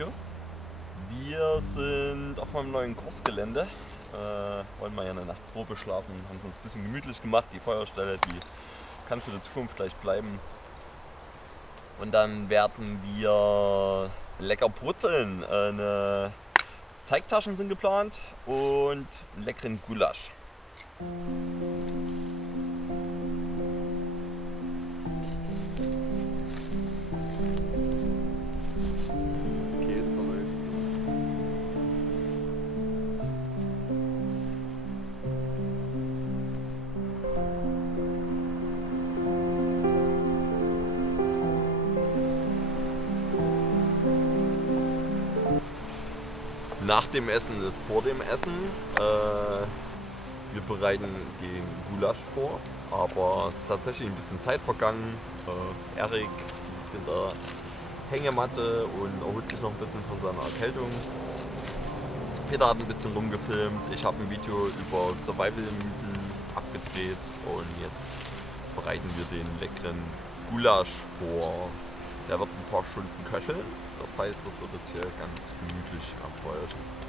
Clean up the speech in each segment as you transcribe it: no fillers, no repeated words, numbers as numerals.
Video. Wir sind auf meinem neuen Kursgelände. Wollen mal ja eine Nachtprobe schlafen, haben es uns ein bisschen gemütlich gemacht. Die Feuerstelle, die kann für die Zukunft gleich bleiben. Und dann werden wir lecker brutzeln. Teigtaschen sind geplant und leckeren Gulasch. Käse zerläuft. Nach dem Essen ist vor dem Essen. Wir bereiten den Gulasch vor, aber es ist tatsächlich ein bisschen Zeit vergangen. Erik liegt in der Hängematte und erholt sich noch ein bisschen von seiner Erkältung. Peter hat ein bisschen rumgefilmt, ich habe ein Video über Survival-Mythen abgedreht und jetzt bereiten wir den leckeren Gulasch vor. Der wird ein paar Stunden köcheln, das heißt, das wird jetzt hier ganz gemütlich am Feuer stehen.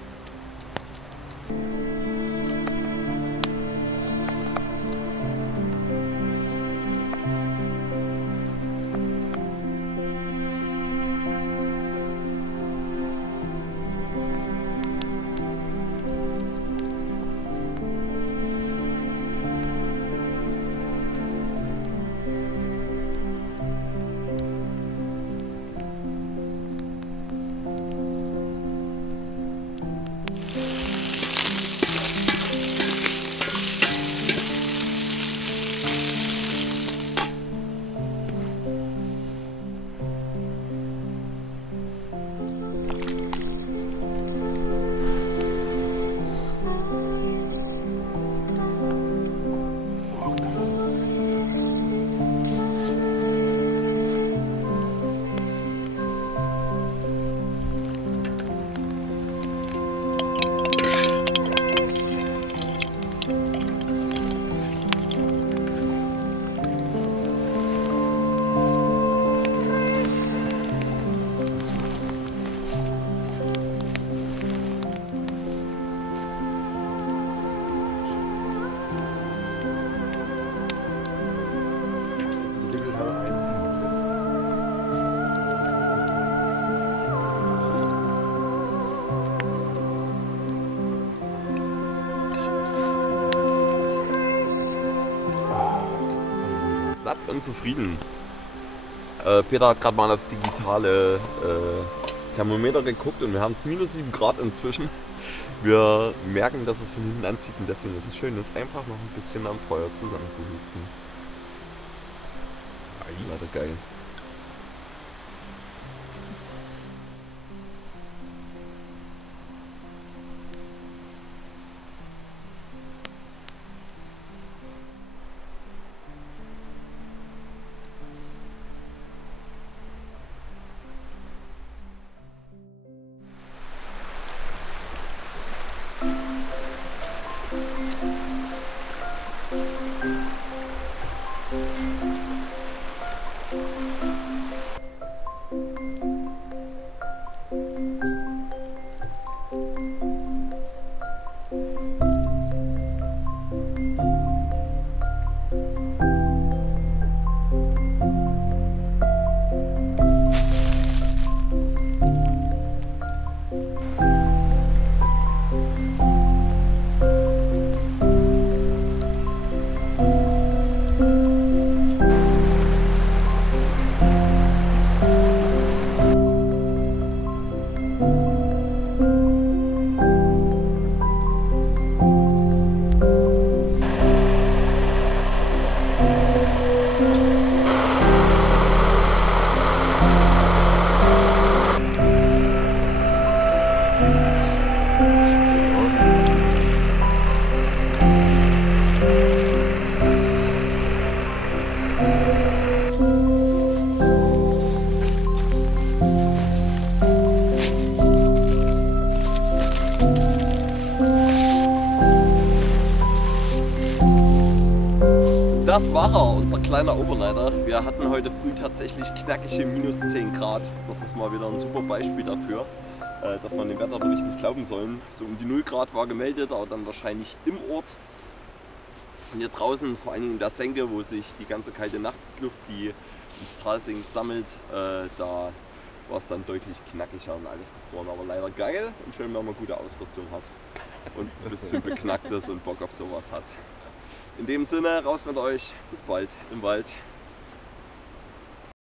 Satt und zufrieden. Peter hat gerade mal auf das digitale Thermometer geguckt und wir haben es -7 Grad inzwischen. Wir merken, dass es von hinten anzieht und deswegen ist es schön, jetzt einfach noch ein bisschen am Feuer zusammenzusitzen. Leider geil. das war er, unser kleiner Overnighter. Wir hatten heute früh tatsächlich knackige minus 10 Grad. Das ist mal wieder ein super Beispiel dafür, dass man dem Wetterbericht nicht glauben sollen. So um die 0 Grad war gemeldet, aber dann wahrscheinlich im Ort. Und hier draußen, vor allen Dingen in der Senke, wo sich die ganze kalte Nachtluft, die ins Tal sinkt, sammelt, da war es dann deutlich knackiger und alles gefroren. Aber leider geil und schön, wenn man gute Ausrüstung hat und ein bisschen beknackt ist und Bock auf sowas hat. In dem Sinne, raus mit euch, bis bald im Wald.